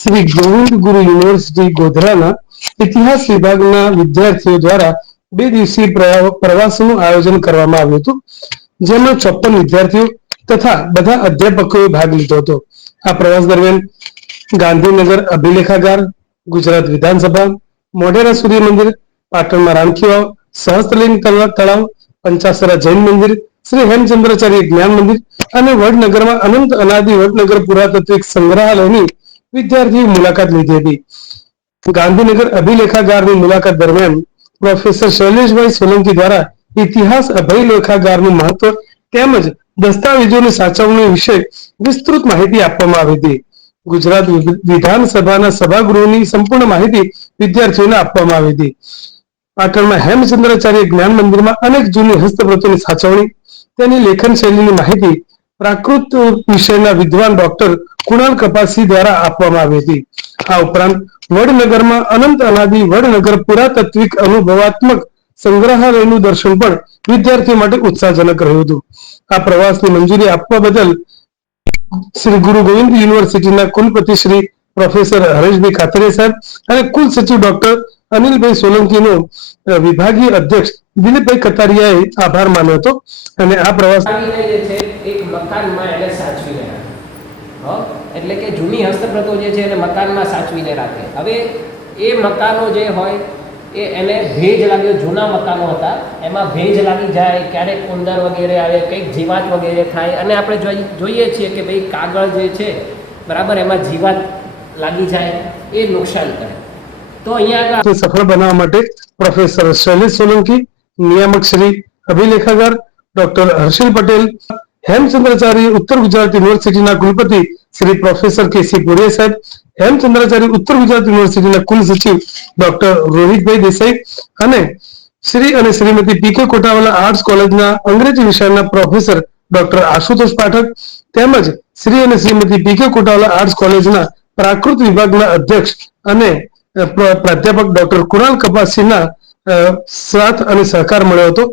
શ્રી ગોવિંદ ગુરુ યુનિવર્સિટી ગોધરાના ઇતિહાસ વિભાગના વિદ્યાર્થીઓ દ્વારા 2 દિવસીય પ્રવાસનું આયોજન કરવામાં આવ્યું હતું, જેમાં 54 વિદ્યાર્થીઓ તથા બધા અધ્યાપકોએ ભાગ લીધો હતો। આ પ્રવાસ દરમિયાન ગાંધીનગર અભિલેખાગાર, ગુજરાત વિધાનસભા, મોઢેરા સૂર્ય મંદિર, પાટણમાં રાણકી વાવ, સહસ્ત્રલિંગ તળાવ, પંચાસરા જૈન મંદિર, શ્રી હેમચંદ્રાચાર્ય જ્ઞાન મંદિર અને વડનગરમાં અનંત અનાદિ વડનગર પુરાતત્વિક સંગ્રહાલયની વિદ્યાર્થીઓ મુલાકાત લીધી હતી। ગાંધીનગર અભિલેખાગારની મુલાકાત દરમિયાન પ્રોફેસર શૈલેષભાઈ સોલંકી દ્વારા ઇતિહાસ અભિલેખાગારનું મહત્વ તેમજ દસ્તાવેજોની સાચવણી વિશે વિસ્તૃત માહિતી આપવામાં આવી હતી। ગુજરાત વિધાનસભાના સભાગૃહની સંપૂર્ણ માહિતી વિદ્યાર્થીઓને આપવામાં આવી હતી। પાટણમાં હેમચંદ્રાચાર્ય જ્ઞાન મંદિરમાં અનેક જૂની હસ્તપ્રતોની સાચવણી, તેની લેખન શૈલીની માહિતી પ્રાકૃત વિષયના વિદ્વાન ડોક્ટર કુણાલ કપાસી દ્વારા આપવામાં આવી હતી। આ ઉપરાંત વડનગરમાં અનંત અનાદિ વડનગર પુરાતત્વિક અનુભવાત્મક સંગ્રહાલયનું દર્શન પણ વિદ્યાર્થીઓ માટે ઉત્સાહજનક રહ્યું હતું। આ પ્રવાસની મંજૂરી આપવા બદલ શ્રી ગુરુ ગોવિંદ યુનિવર્સિટીના કુલપતિ શ્રી પ્રોફેસર હરેશભાઈ કાતરિયા સાહેબ અને કુલ સચિવ ડોક્ટર અનિલભાઈ સોલંકીનો વિભાગીય અધ્યક્ષ દિલીપભાઈ કતારિયાએ આભાર માન્યો હતો અને આ પ્રવાસ એક મકાનમાં એને સાચવીને રાખે, એટલે કે જૂની હસ્તપ્રતો જે છે એને મકાનમાં સાચવીને રાખે। હવે એ મકાનો જે હોય એને ભેજ લાગ્યો, જૂના મકાનો હતા એમાં ભેજ લાગી જાય, ક્યારેક ઉંદર વગેરે આવે, કંઈક જીવાત વગેરે થાય અને આપણે જોઈએ છીએ કે ભાઈ કાગળ જે છે બરાબર એમાં જીવાત લાગી જાય, એ નુકસાન કરે। તો અહીંયા સફળ બનાવવા માટે પ્રોફેસર શૈલેષ સોલંકી, નિયામક શ્રી અભિલેખાગાર ડોક્ટર હર્ષિલ પટેલ, હેમચંદ્રાચાર્ય ઉત્તર ગુજરાત યુનિવર્સિટીના કુલપતિ શ્રી પ્રોફેસર કેસી પુરિયા સાહેબ, હેમચંદ્રાચાર્ય ઉત્તર ગુજરાત યુનિવર્સિટીના કુલ સચિવ ડોક્ટર રોહિતભાઈ દેસાઈ અને શ્રી અને શ્રીમતી પી કે કોટાવાલા આર્ટ્સ કોલેજના અંગ્રેજી વિષયના પ્રોફેસર ડોક્ટર આશુતોષ પાઠક તેમજ શ્રી અને શ્રીમતી પી કે કોટાવાલા આર્ટ્સ કોલેજના પ્રાકૃત વિભાગના અધ્યક્ષ અને પ્રાધ્યાપક ડોક્ટર કુણાલ કપાસીના સાથ અને સહકાર મળ્યો હતો।